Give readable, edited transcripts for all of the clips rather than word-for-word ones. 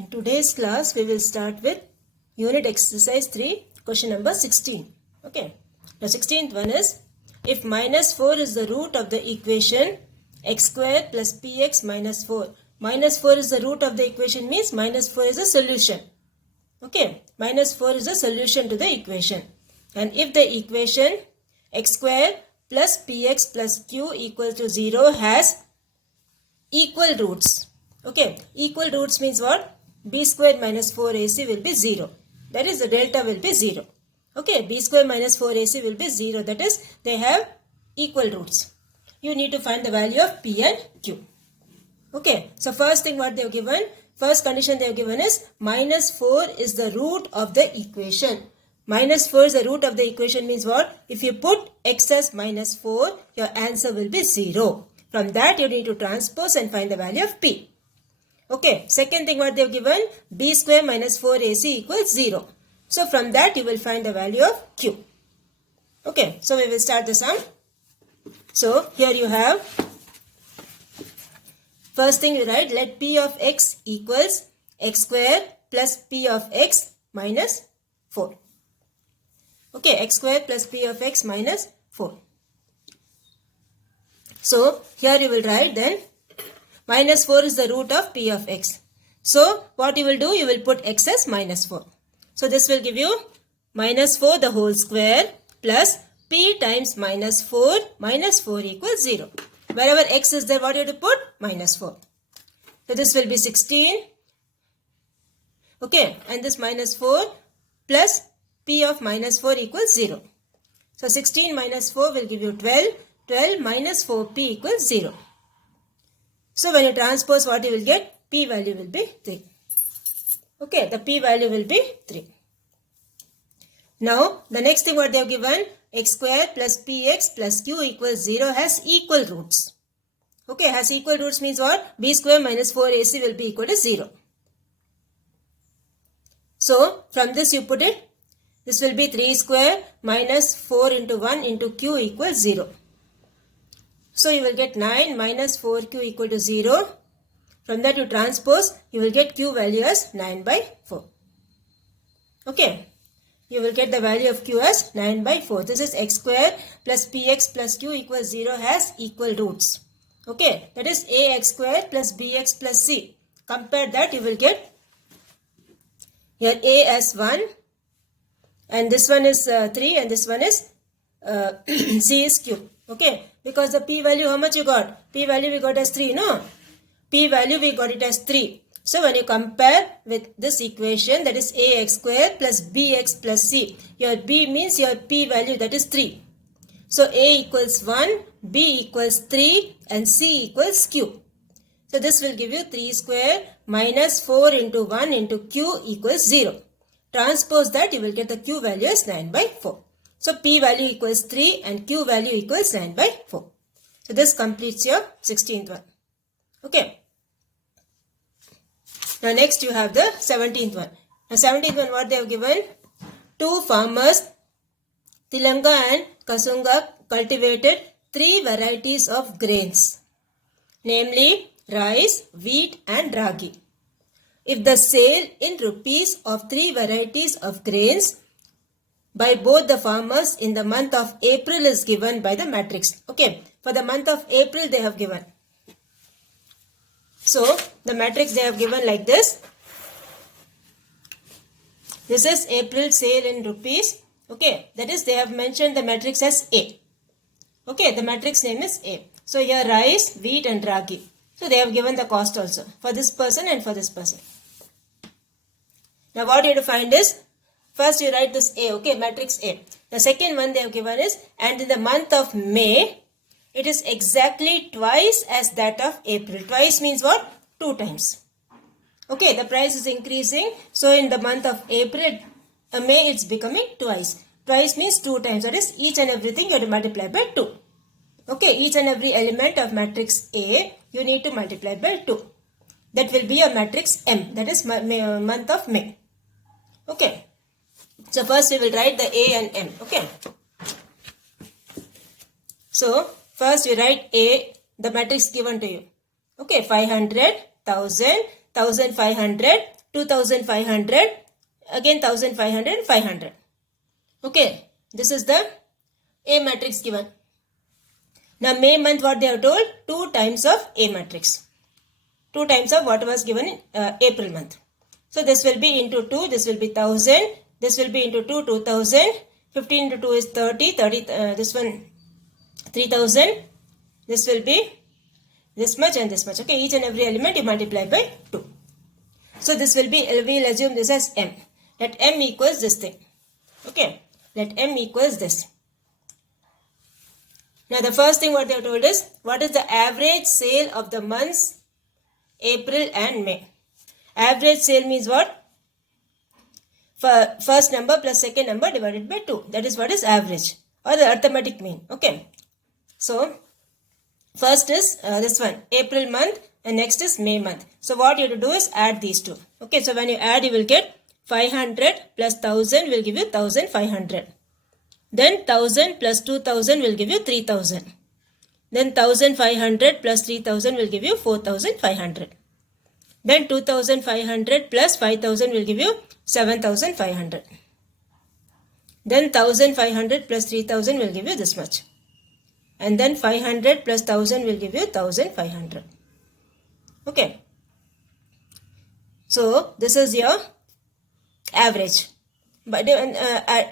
In today's class, we will start with unit exercise 3, question number 16. Okay. The 16th one is, if minus 4 is the root of the equation x square plus px minus 4. Minus 4 is the root of the equation means minus 4 is a solution. Okay. Minus 4 is a solution to the equation. And if the equation x square plus px plus q equal to 0 has equal roots. Okay. Equal roots means what? B square minus 4ac will be 0. That is, the delta will be 0. Okay, b square minus 4ac will be 0. That is, they have equal roots. You need to find the value of p and q. Okay, so first thing what they have given, first condition they have given is minus 4 is the root of the equation. Minus 4 is the root of the equation means what? If you put x as minus 4, your answer will be 0. From that you need to transpose and find the value of p. Okay, second thing what they have given, b square minus 4ac equals 0. So from that you will find the value of q. Okay, so we will start the sum. So here you have, first thing you write, let p of x equals x square plus p of x minus 4. Okay, x square plus p of x minus 4. So here you will write then, minus 4 is the root of p of x. So what you will do, you will put x as minus 4. So this will give you minus 4 the whole square plus p times minus 4 equals 0. Wherever x is there, what you have to put? Minus 4. So this will be 16. Okay, and this minus 4 plus p of minus 4 equals 0. So 16 minus 4 will give you 12. 12 minus 4p equals 0. So when you transpose, what you will get? P value will be 3. Okay, the p value will be 3. Now, the next thing what they have given, x square plus px plus q equals 0 has equal roots. Okay, has equal roots means what? B square minus 4ac will be equal to 0. So, from this you put it, this will be 3 square minus 4 into 1 into q equals 0. So you will get 9 minus 4q equal to 0. From that you transpose, you will get q value as 9 by 4. Okay. You will get the value of q as 9 by 4. This is x square plus px plus q equals 0 has equal roots. Okay. That is ax square plus bx plus c. Compare that, you will get here a as 1 and this one is 3 and this one is c is q. Okay, because the p value, how much you got? P value we got as 3, no? P value we got it as 3. So when you compare with this equation, that is ax square plus bx plus c. Your b means your p value, that is 3. So a equals 1, b equals 3 and c equals q. So this will give you 3 square minus 4 into 1 into q equals 0. Transpose that, you will get the q value as 9 by 4. So p value equals 3 and q value equals 9 by 4. So this completes your 16th one. Okay. Now next you have the 17th one. Now 17th one what they have given? Two farmers, Tilanga and Kasunga, cultivated 3 varieties of grains. Namely rice, wheat and ragi. If the sale in rupees of 3 varieties of grains by both the farmers in the month of April is given by the matrix. Okay, for the month of April they have given. So, the matrix they have given like this. This is April sale in rupees. Okay, that is they have mentioned the matrix as A. Okay, the matrix name is A. So, here rice, wheat and ragi. So, they have given the cost also for this person and for this person. Now, what you have to find is, first you write this A, okay, matrix A. The second one they have given is, and in the month of May, it is exactly twice as that of April. Twice means what? 2 times. Okay, the price is increasing. So in the month of April, May it's becoming twice. Twice means 2 times. That is, each and everything you have to multiply by 2. Okay, each and every element of matrix A, you need to multiply by 2. That will be a matrix M. That is month of May. Okay. So first we will write the A and M. Okay. So first we write A, the matrix given to you. Okay, 500, 1000, 1500, 2500, again 1500 and 500. Okay, this is the A matrix given. Now May month, what they have told? 2 times of A matrix. 2 times of what was given in April month. So this will be into 2, this will be 1000, this will be into 2, 2000, 15 into 2 is 30, this one 3000, this will be this much and this much. Okay, each and every element you multiply by 2. So this will be, we will assume this as M. Let M equals this thing. Okay, let M equals this. Now the first thing what they have told is, what is the average sale of the months April and May? Average sale means what? First number plus second number divided by 2. That is what is average or the arithmetic mean. Okay. So first is this one, April month, and next is May month. So what you have to do is add these two. Okay. So when you add, you will get 500 plus 1000 will give you 1500. Then 1000 plus 2000 will give you 3000. Then 1500 plus 3000 will give you 4500. Then 2500 plus 5000 will give you 7500. Then 1500 plus 3000 will give you this much. And then 500 plus 1000 will give you 1500. Okay. So this is your average. But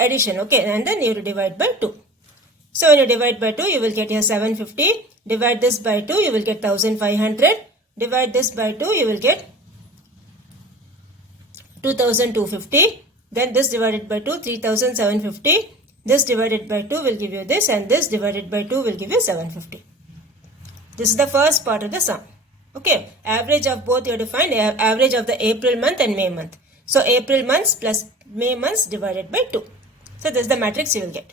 addition, okay, and then you divide by 2. So when you divide by 2, you will get here 750. Divide this by 2, you will get 1500. Divide this by 2, you will get 2250. Then this divided by 2, 3750. This divided by 2 will give you this, and this divided by 2 will give you 750. This is the first part of the sum. Okay, average of both you have to find, average of the April month and May month. So April months plus May months divided by 2. So this is the matrix you will get.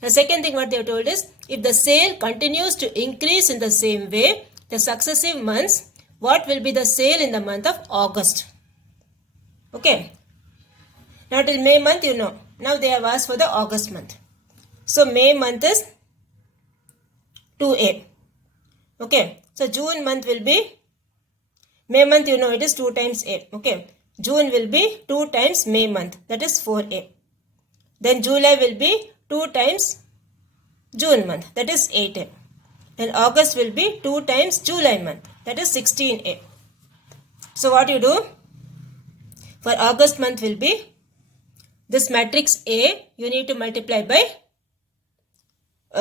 The second thing what they have told is, if the sale continues to increase in the same way, the successive months, what will be the sale in the month of August? Okay. Now till May month you know. Now they have asked for the August month. So May month is 2A. Okay. So June month will be, May month you know it is 2 times A. Okay. June will be 2 times May month, that is 4A. Then July will be 2 times June month, that is 8A. And August will be 2 times July month, that is 16A. So what you do? For August month will be, this matrix A, you need to multiply by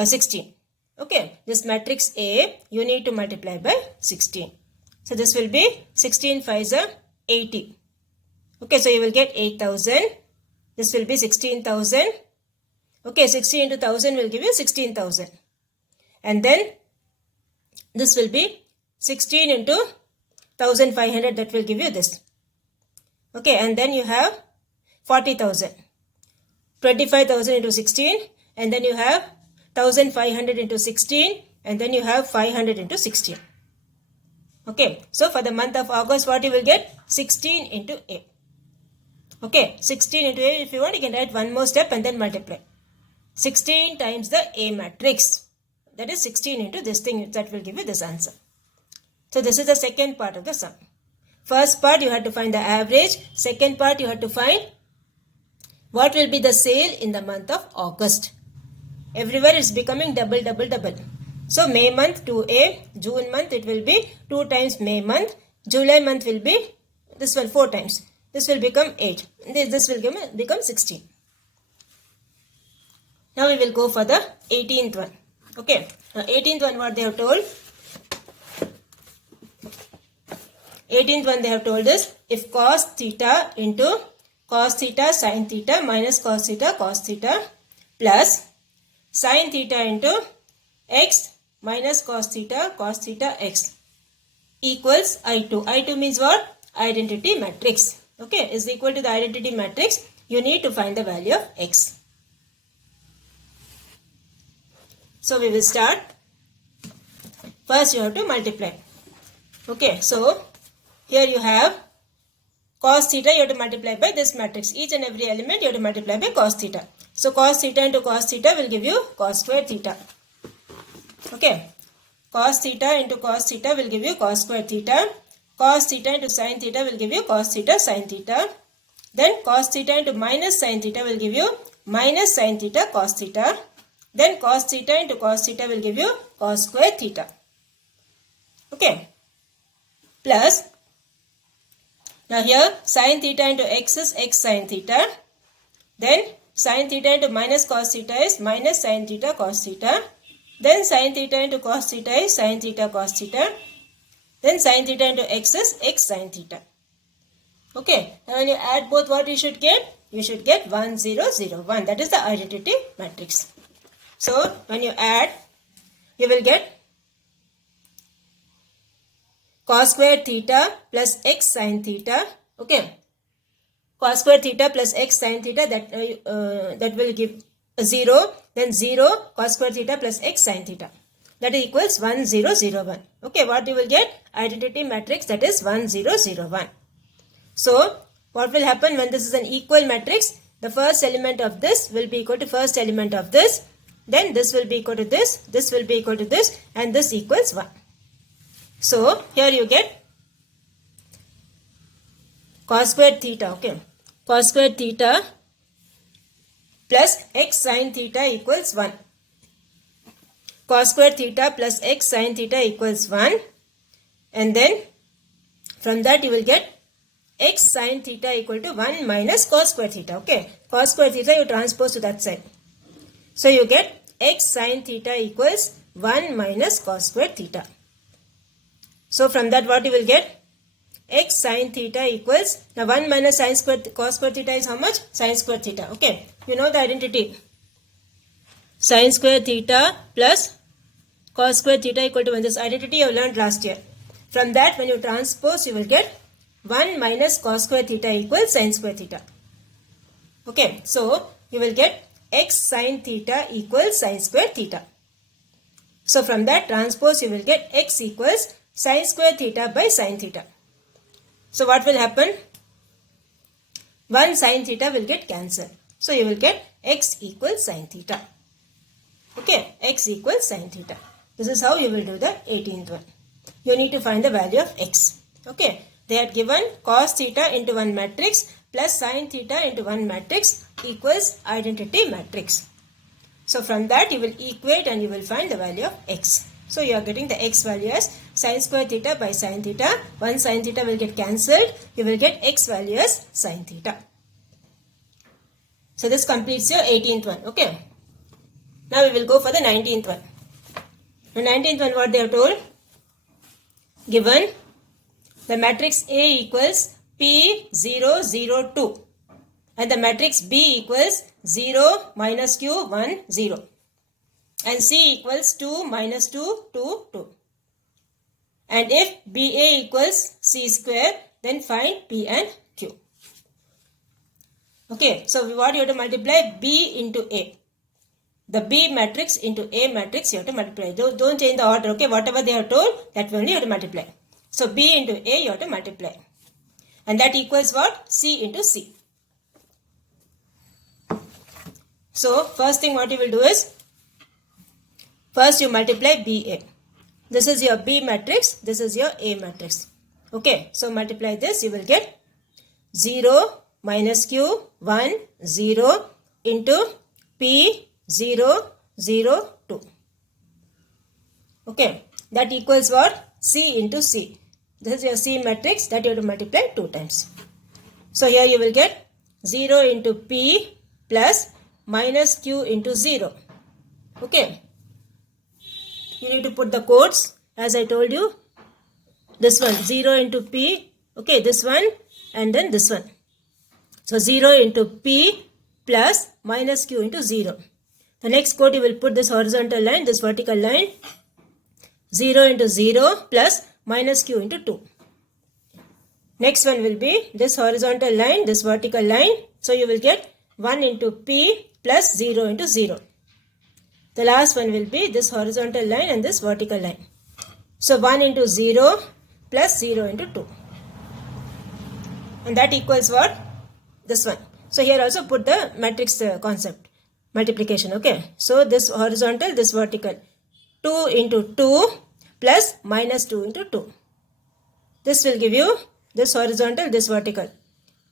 16. Okay, this matrix A, you need to multiply by 16. So this will be 16 5s are 80. Okay, so you will get 8000. This will be 16,000. Okay, 60 into 1000 will give you 16,000. And then this will be 16 into 1500, that will give you this. Okay, and then you have 40,000. 25,000 into 16, and then you have 1500 into 16, and then you have 500 into 16. Okay, so for the month of August, what you will get? 16 into A. Okay, 16 into A, if you want, you can write one more step and then multiply. 16 times the A matrix. That is 16 into this thing, that will give you this answer. So this is the second part of the sum. First part you have to find the average. Second part you have to find what will be the sale in the month of August. Everywhere it's becoming double, double, double. So May month 2A, June month it will be 2 times May month, July month will be this one 4 times. This will become 8. This will become 16. Now we will go for the 18th one. Okay. Now 18th one what they have told. 18th one they have told us, if cos theta into cos theta sin theta minus cos theta plus sin theta into x minus cos theta x equals I2. I2 means what? Identity matrix. Okay, is equal to the identity matrix. You need to find the value of x. So we will start. First you have to multiply. Okay, so here you have cos theta, you have to multiply by this matrix. Each and every element you have to multiply by cos theta. So cos theta into cos theta will give you cos square theta. Okay, cos theta into cos theta will give you cos square theta. cos theta into sin theta will give you cos theta sin theta. Then cos theta into minus sin theta will give you minus sin theta cos theta. Then cos theta into cos theta will give you cos square theta. Okay. Plus, now here sin theta into x is x sin theta. Then sin theta into minus cos theta is minus sin theta cos theta. Then sin theta into cos theta is sin theta cos theta. Then sin theta into x is x sin theta. Okay. Now when you add both, what you should get? You should get 1, 0, 0, 1. That is the identity matrix. So when you add, you will get cos square theta plus x sin theta. Okay. Cos square theta plus x sin theta, that will give 0. Then 0 cos square theta plus x sin theta. That equals 1, 0, 0, 1. Okay. What you will get? Identity matrix, that is 1, 0, 0, 1. So what will happen when this is an equal matrix? The first element of this will be equal to first element of this. Then this will be equal to this will be equal to this, and this equals 1. So here you get cos square theta, okay. Cos square theta plus x sin theta equals 1. Cos square theta plus x sin theta equals 1. And then from that you will get x sin theta equal to 1 minus cos square theta, okay. Cos square theta you transpose to that side. So you get x sin theta equals 1 minus cos square theta. So from that what you will get? X sin theta equals, now 1 minus sin square cos square theta is how much? Sin square theta. Okay. You know the identity. Sin square theta plus cos square theta equal to 1. This identity you learned last year. From that when you transpose, you will get 1 minus cos square theta equals sin square theta. Okay. So you will get x sin theta equals sin square theta. So from that transpose, you will get x equals sin square theta by sin theta. So what will happen? 1 sin theta will get cancelled. So you will get x equals sin theta. Okay, x equals sin theta. This is how you will do the 18th one. You need to find the value of x. Okay, they had given cos theta into one matrix plus sin theta into one matrix equals identity matrix. So from that you will equate and you will find the value of x. So you are getting the x value as sin square theta by sin theta. 1 sin theta will get cancelled. You will get x value as sin theta. So this completes your 18th one. Okay. Now we will go for the 19th one. The 19th one, what they have told? Given the matrix A equals P 0 0 2 and the matrix B equals 0 minus Q 1 0 and C equals 2 minus 2 2 2. And if BA equals C square, then find P and Q. Okay, so what you have to multiply? B into A. The B matrix into A matrix you have to multiply. Don't change the order, okay? Whatever they have told, that only you have to multiply. So B into A you have to multiply. And that equals what? C into C. So first thing what you will do is, first you multiply BA. This is your B matrix, this is your A matrix. Okay, so multiply this, you will get 0 minus Q 1 0 into P 0 0 2. Okay, that equals what? C into C. This is your C matrix that you have to multiply 2 times. So here you will get 0 into P plus minus Q into 0. Okay. You need to put the codes as I told you. This one 0 into P. Okay, this one and then this one. So 0 into P plus minus Q into 0. The next code you will put this horizontal line, this vertical line. 0 into 0 plus minus Q into 2. Next one will be this horizontal line, this vertical line. So you will get 1 into P plus 0 into 0. The last one will be this horizontal line and this vertical line. So 1 into 0 plus 0 into 2. And that equals what? This one. So here also put the matrix concept. Multiplication. Okay. So this horizontal, this vertical. 2 into 2 plus minus 2 into 2. this will give you this horizontal, this vertical.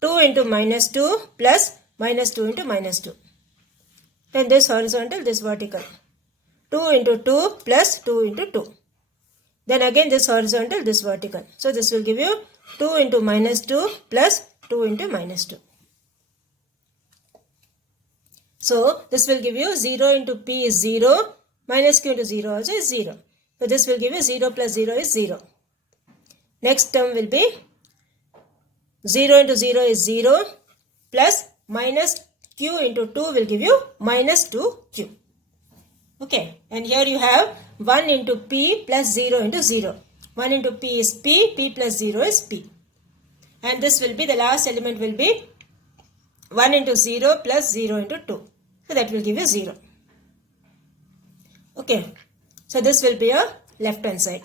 2 into minus 2 plus minus 2 into minus 2. Then this horizontal, this vertical. 2 into 2 plus 2 into 2. Then again this horizontal, this vertical. So this will give you 2 into minus 2 plus 2 into minus 2. So this will give you 0 into p is 0, minus q into 0 also is 0. So this will give you 0 plus 0 is 0. Next term will be 0 into 0 is 0 plus minus q into 2 will give you minus 2q. Okay, and here you have 1 into p plus 0 into 0. 1 into p is p, p plus 0 is p. And this will be, the last element will be 1 into 0 plus 0 into 2. So that will give you 0. Okay, so this will be a left hand side.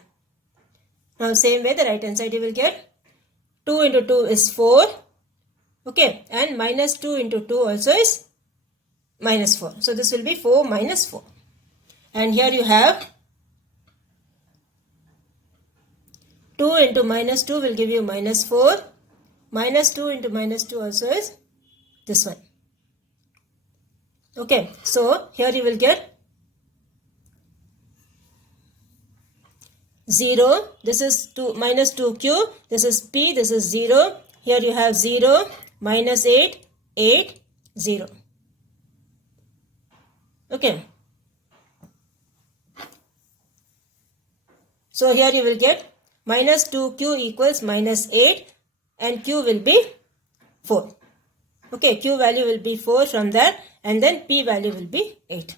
Now same way the right hand side you will get 2 into 2 is 4. Okay, and minus 2 into 2 also is minus 4. So this will be 4 minus 4. And here you have 2 into minus 2 will give you minus 4. Minus 2 into minus 2 also is this one. Okay, so here you will get 0. This is 2 minus 2q. This is p. This is 0. Here you have 0, minus 8, 8, 0. Okay. So here you will get minus 2q equals minus 8 and q will be 4. Okay, q value will be 4 from there and then p value will be 8.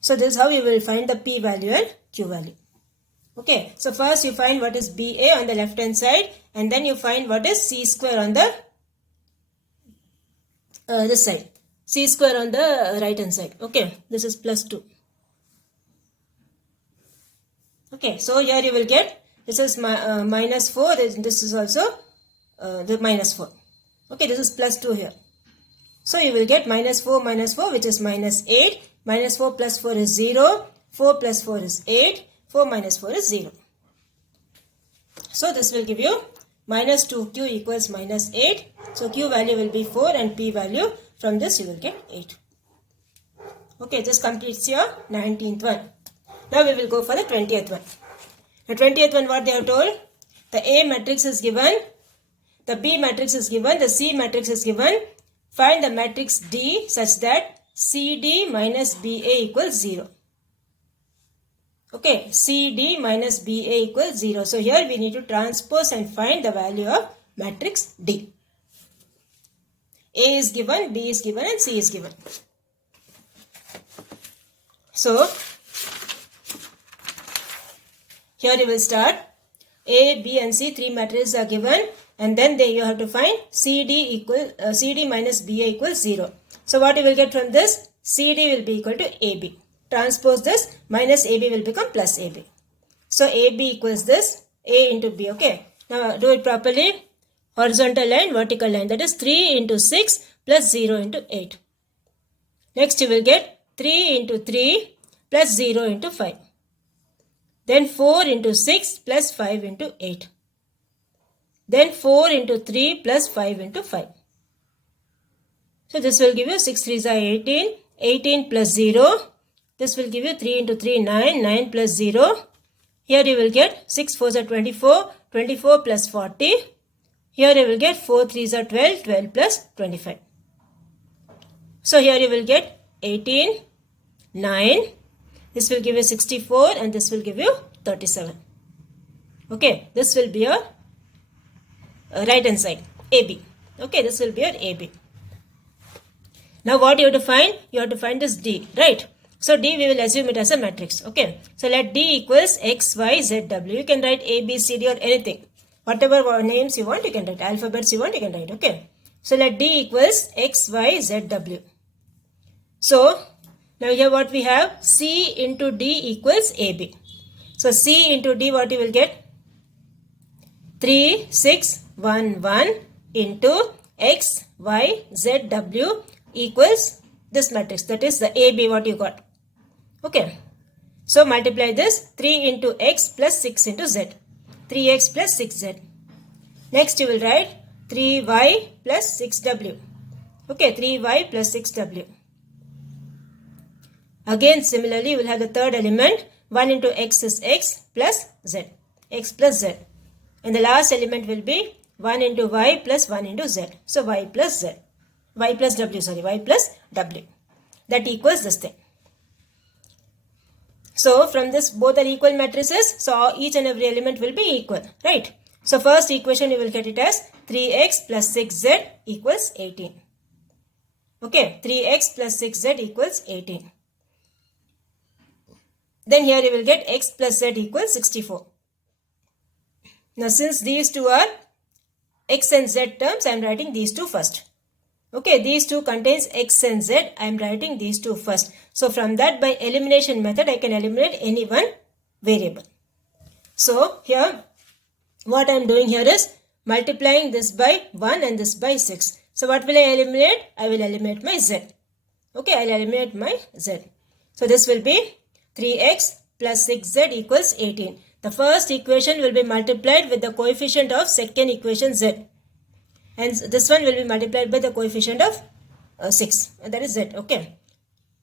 So this is how you will find the p value and q value. Okay, so first you find what is BA on the left hand side and then you find what is C square on the this side. C square on the right hand side. Okay, this is plus 2. Okay, so here you will get, this is minus 4, this is also the minus 4. Okay, this is plus 2 here. So you will get minus 4 which is minus 8. Minus 4 plus 4 is 0. 4 plus 4 is 8. 4 minus 4 is 0. So this will give you minus 2q equals minus 8. So q value will be 4 and p value from this you will get 8. Okay, this completes your 19th one. Now we will go for the 20th one. The 20th one, what they have told? The A matrix is given. The B matrix is given. The C matrix is given. Find the matrix D such that CD minus BA equals 0. Okay, CD minus BA equals 0. So here we need to transpose and find the value of matrix D. A is given, B is given and C is given. So here you will start. A, B and C, 3 matrices are given and then you have to find CD minus BA equals 0. So what you will get from this? CD will be equal to AB. Transpose this, minus AB will become plus AB. So AB equals this, A into B. Okay. Now do it properly. Horizontal line, vertical line. That is 3 into 6 plus 0 into 8. Next you will get 3 into 3 plus 0 into 5. Then 4 into 6 plus 5 into 8. Then 4 into 3 plus 5 into 5. So this will give you 6 3s are 18. 18 plus 0. This will give you 3 into 3, 9. 9 plus 0. Here you will get 6 4s are 24. 24 plus 40. Here you will get 4 3s are 12. 12 plus 25. So here you will get 18, 9. This will give you 64 and this will give you 37. Okay, this will be your right hand side, AB. Okay, this will be your AB. Now what you have to find? You have to find this D, right? So D we will assume it as a matrix. Okay, so let D equals X, Y, Z, W. You can write A, B, C, D or anything. Whatever names you want you can write. Alphabets you want you can write. Okay, so let D equals X, Y, Z, W. So now here what we have? C into D equals AB. So C into D what you will get? 3, 6, 1, 1 into X, Y, Z, W equals this matrix. That is the AB what you got. Okay. So multiply this 3 into X plus 6 into Z. 3x plus 6z. Next you will write 3y plus 6w. Okay, 3y plus 6w. Again similarly, you will have the third element. 1 into x is x plus z. X plus z. And the last element will be 1 into y plus 1 into z. So y plus z. Y plus w, sorry, y plus w. That equals this thing. So from this both are equal matrices. So each and every element will be equal. Right. So first equation you will get it as 3x plus 6z equals 18. Okay. 3x plus 6z equals 18. Then here you will get x plus z equals 64. Now since these two are x and z terms, I am writing these two first. Okay, these two contains x and z. I am writing these two first. So from that, by elimination method, I can eliminate any one variable. So here, what I am doing here is multiplying this by 1 and this by 6. So what will I eliminate? I will eliminate my z. Okay, I will eliminate my z. So this will be 3x plus 6z equals 18. The first equation will be multiplied with the coefficient of second equation z. And this one will be multiplied by the coefficient of 6. That is z. Okay.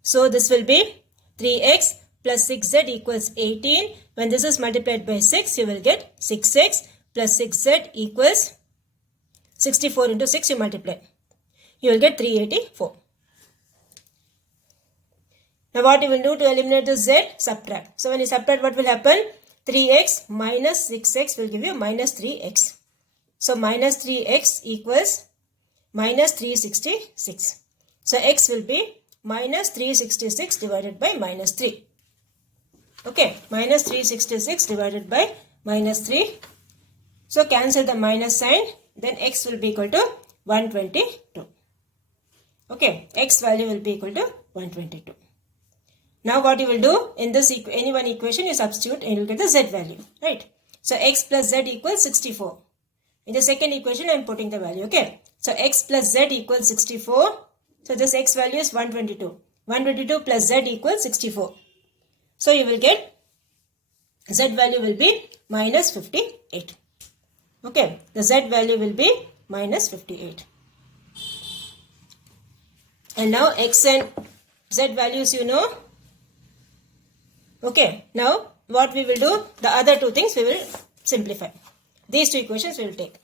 So this will be 3x plus 6z equals 18. When this is multiplied by 6, you will get 6x plus 6z equals 64 into 6 you multiply. You will get 384. Now what you will do to eliminate the z? Subtract. So when you subtract, what will happen? 3x minus 6x will give you minus 3x. So minus 3x equals minus 366. So x will be minus 366 divided by minus 3. Okay, minus 366 divided by minus 3. So cancel the minus sign. Then x will be equal to 122. Okay, x value will be equal to 122. Now what you will do, in this any one equation you substitute and you will get the z value. Right. So x plus z equals 64. In the second equation, I am putting the value. Okay. So x plus z equals 64. So this x value is 122. 122 plus z equals 64. So you will get z value will be minus 58. Okay. The z value will be minus 58. And now x and z values you know. Okay. Now what we will do, the other two things we will simplify. These two equations we will take.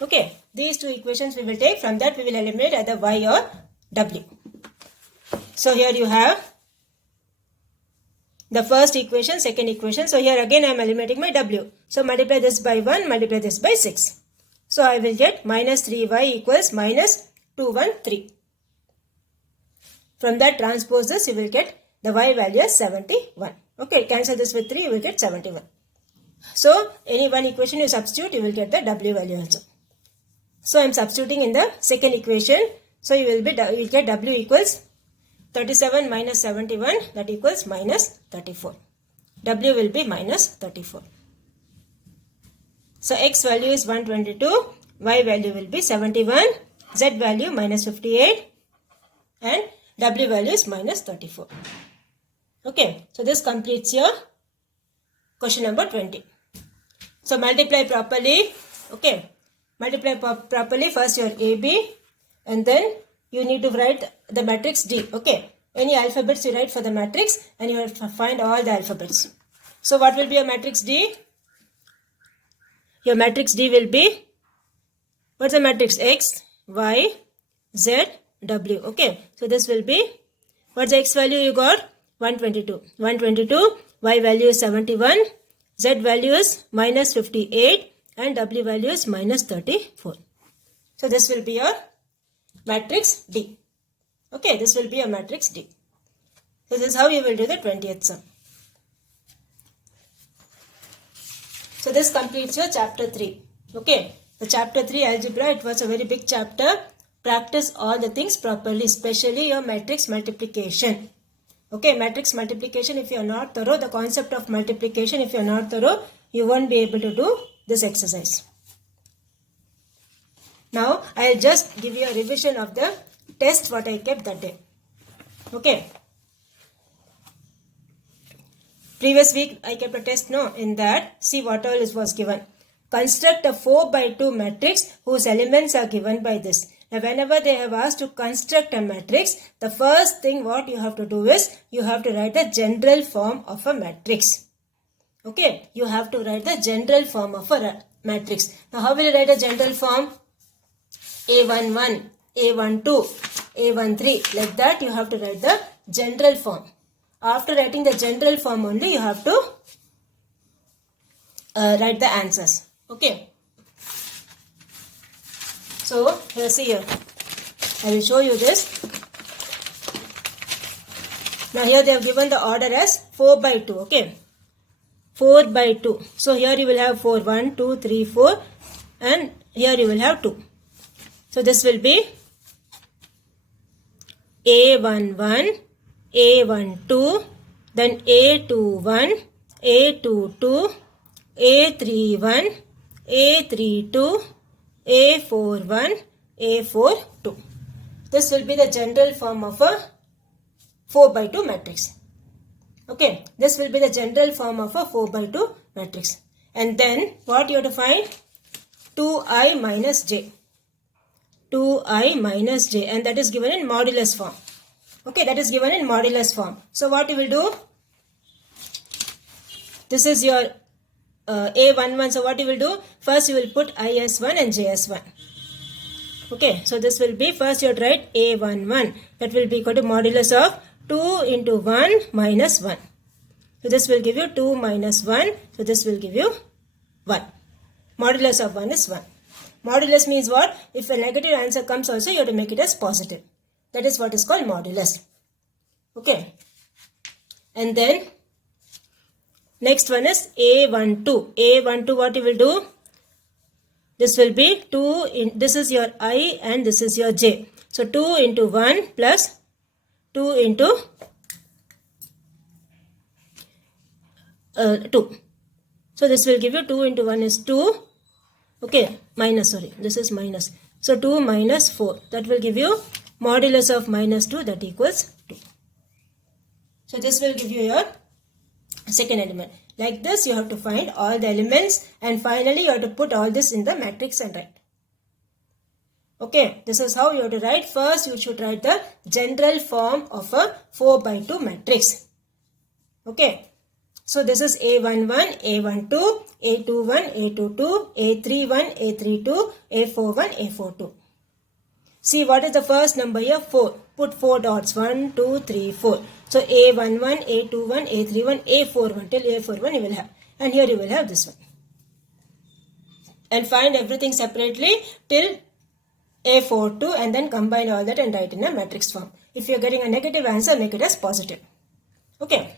Okay, these two equations we will take. From that we will eliminate either y or w. So here you have the first equation, second equation. So here again I am eliminating my w. So multiply this by 1, multiply this by 6. So I will get minus 3y equals minus 213. From that transpose this, you will get the y value as 71. Okay, cancel this with 3, you will get 71. So, any one equation you substitute, you will get the w value also. So, I am substituting in the second equation. So, you will get w equals 37 minus 71, that equals minus 34. W will be minus 34. So, x value is 122, y value will be 71, z value minus 58 and w value is minus 34. Okay, so this completes your question number 20. So multiply properly. Okay, multiply properly. First your AB and then you need to write the matrix D. Okay, any alphabets you write for the matrix and you have to find all the alphabets. So what will be your matrix D? Your matrix D will be, what's the matrix? X, Y, Z, W. Okay, so this will be, what's the X value you got? 122. 122, Y value is 71, Z value is minus 58 and W value is minus 34. So this will be your matrix D. Okay, this will be a matrix D. So this is how you will do the 20th sum. So this completes your chapter 3. Okay, the chapter 3 algebra, it was a very big chapter. Practice all the things properly, especially your matrix multiplication. Okay, matrix multiplication, if you are not thorough, the concept of multiplication, if you are not thorough, you won't be able to do this exercise. Now, I will just give you a revision of the test what I kept that day. Okay. Previous week I kept a test, no? In that, see what all was given. Construct a 4 by 2 matrix whose elements are given by this. Now whenever they have asked to construct a matrix, the first thing what you have to do is, you have to write the general form of a matrix. Okay, you have to write the general form of a matrix. Now how will you write a general form? A11, A12, A13, like that you have to write the general form. After writing the general form only, you have to write the answers. Okay. So, here see here. I will show you this. Now here they have given the order as 4 by 2. Okay. 4 by 2. So here you will have 4. 1, 2, 3, 4. And here you will have 2. So this will be A11, A12, then A21, A22, A31, A32, A41, A42. This will be the general form of a 4 by 2 matrix. Okay, this will be the general form of a 4 by 2 matrix. And then what you have to find? 2i minus j. 2i minus j, and that is given in modulus form. Okay, that is given in modulus form. So what you will do? This is your A11. So what you will do? First you will put IS1 and JS1. Okay, so this will be, first you have to write A11. That will be equal to modulus of 2 into 1 minus 1. So this will give you 2 minus 1. So this will give you 1. Modulus of 1 is 1. Modulus means what? If a negative answer comes also, you have to make it as positive. That is what is called modulus. Okay. And then next one is A12. A12, what you will do? This will be 2, this is your I and this is your j. So 2 into 1 plus 2 into 2. So this will give you 2 into 1 is 2. Okay, minus, sorry, this is minus. So 2 minus 4. That will give you modulus of minus 2, that equals 2. So this will give you your second element. Like this, you have to find all the elements, and finally you have to put all this in the matrix and write. Okay, this is how you have to write. First, you should write the general form of a 4 by 2 matrix. Okay, so this is A11, A12, A21, A22, A31, A32, A41, A42. See, what is the first number here? 4. Put 4 dots. 1, 2, 3, 4. So A11, A21, A31, A41. Till A41 you will have. And here you will have this one. And find everything separately till A42, and then combine all that and write in a matrix form. If you are getting a negative answer, make it as positive. Okay.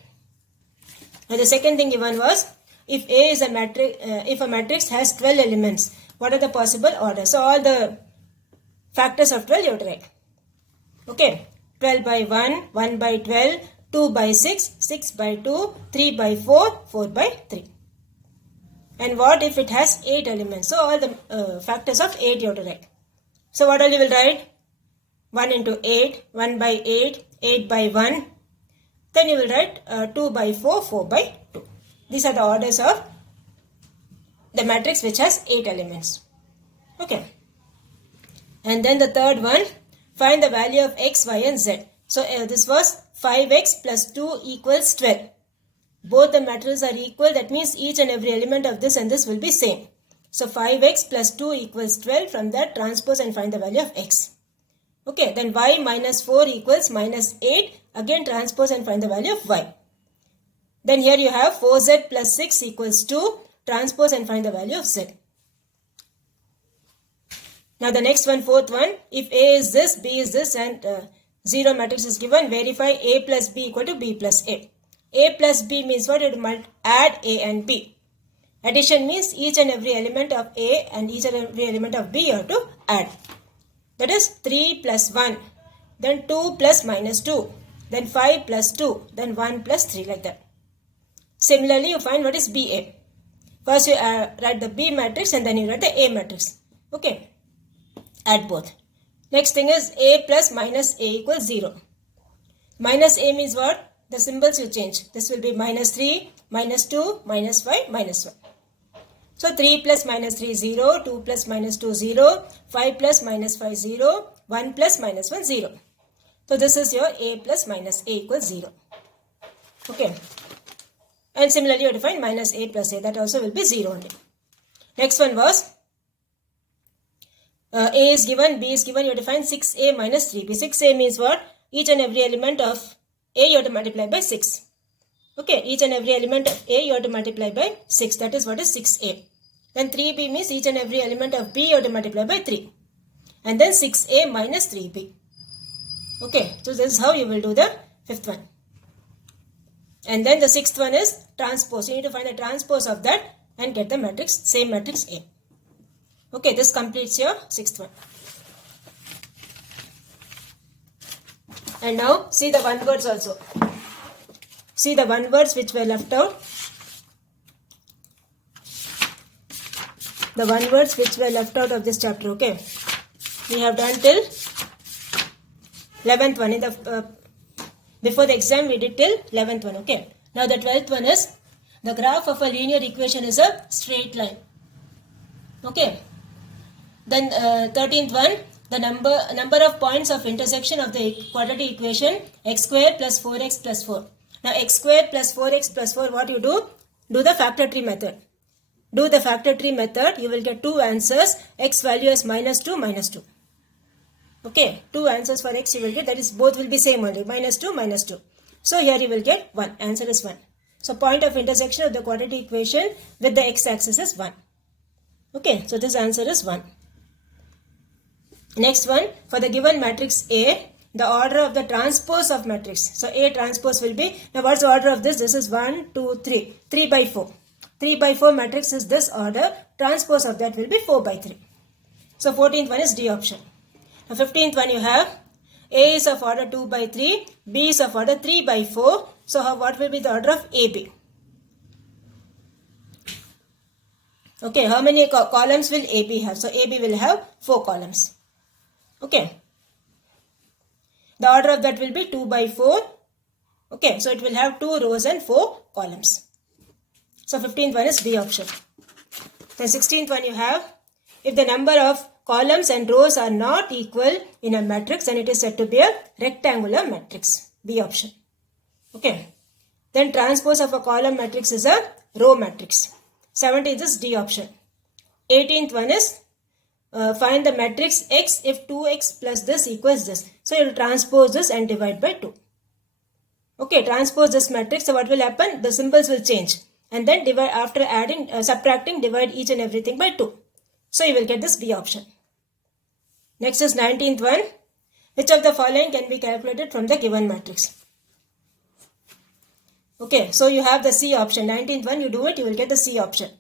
Now the second thing given was, if A is a matrix, if a matrix has 12 elements, what are the possible orders? So all the factors of 12 you have to write. Okay. 12 by 1, 1 by 12, 2 by 6, 6 by 2, 3 by 4, 4 by 3. And what if it has 8 elements? So all the factors of 8 you have to write. So what all you will write? 1 into 8, 1 by 8, 8 by 1. Then you will write 2 by 4, 4 by 2. These are the orders of the matrix which has 8 elements. Okay. And then the third one, find the value of x, y and z. So this was 5x plus 2 equals 12. Both the matrices are equal. That means each and every element of this and this will be same. So 5x plus 2 equals 12. From that, transpose and find the value of x. Okay, then y minus 4 equals minus 8. Again transpose and find the value of y. Then here you have 4z plus 6 equals 2. Transpose and find the value of z. Now the next one, fourth one, if A is this, B is this, and 0 matrix is given, verify A plus B equal to B plus A. A plus B means what? You have to add A and B. Addition means each and every element of A and each and every element of B you have to add. That is 3 plus 1, then 2 plus minus 2, then 5 plus 2, then 1 plus 3, like that. Similarly, you find what is BA. First you write the B matrix and then you write the A matrix. Okay. Add both. Next thing is A plus minus A equals 0. Minus A means what? the symbols will change. This will be minus 3, minus 2, minus 5, minus 1. So 3 plus minus 3 0, 2 plus minus 2 0, 5 plus minus 5 0, 1 plus minus 1 0. So this is your a plus minus a equals 0. Okay. And similarly you define minus a plus a, that also will be 0 only. Next one was a is given, b is given, you define 6a minus 3b. 6a means what? Each and every element of a you have to multiply by 6. Okay, each and every element of a you have to multiply by 6. That is what is 6a. Then 3b means each and every element of b you have to multiply by 3. And then 6a minus 3b. Okay, so this is how you will do the fifth one. And then the sixth one is transpose. You need to find the transpose of that and get the matrix, same matrix A. Okay, this completes your sixth one. And now see the one words also. See the one words which were left out. The one words which were left out of this chapter. Okay, we have done till 11th one. In the before the exam we did till 11th one. Okay, now the 12th one is the graph of a linear equation is a straight line. Okay, then 13th one, the number of points of intersection of the quadratic equation x square plus 4x plus 4. Now x square plus 4x plus 4, what you do? Do the factor tree method. Do the factor tree method, you will get two answers. X value is minus 2, minus 2. Okay, two answers for x you will get, that is both will be same only, minus 2, minus 2. So here you will get 1, answer is 1. So point of intersection of the quadratic equation with the x-axis is 1. Okay, so this answer is 1. Next one, for the given matrix A, the order of the transpose of matrix. So A transpose will be, now what's the order of this? This is 1, 2, 3, 3 by 4. 3 by 4 matrix is this order, transpose of that will be 4 by 3. So 14th one is D option. Now 15th one you have, A is of order 2 by 3, B is of order 3 by 4. So what will be the order of AB? Okay, how many columns will AB have? So AB will have 4 columns. Okay. The order of that will be 2 by 4. Okay, so it will have 2 rows and 4 columns. So 15th one is B option. Then 16th one you have, if the number of columns and rows are not equal in a matrix, then it is said to be a rectangular matrix. B option. Okay. Then transpose of a column matrix is a row matrix. 17th is D option. 18th one is find the matrix X if 2x plus this equals this. So you will transpose this and divide by 2. Okay, transpose this matrix. So what will happen? The symbols will change. And then divide after adding, subtracting, divide each and everything by 2. So you will get this B option. Next is 19th one. Which of the following can be calculated from the given matrix? Okay, so you have the C option. 19th one, you do it, you will get the C option.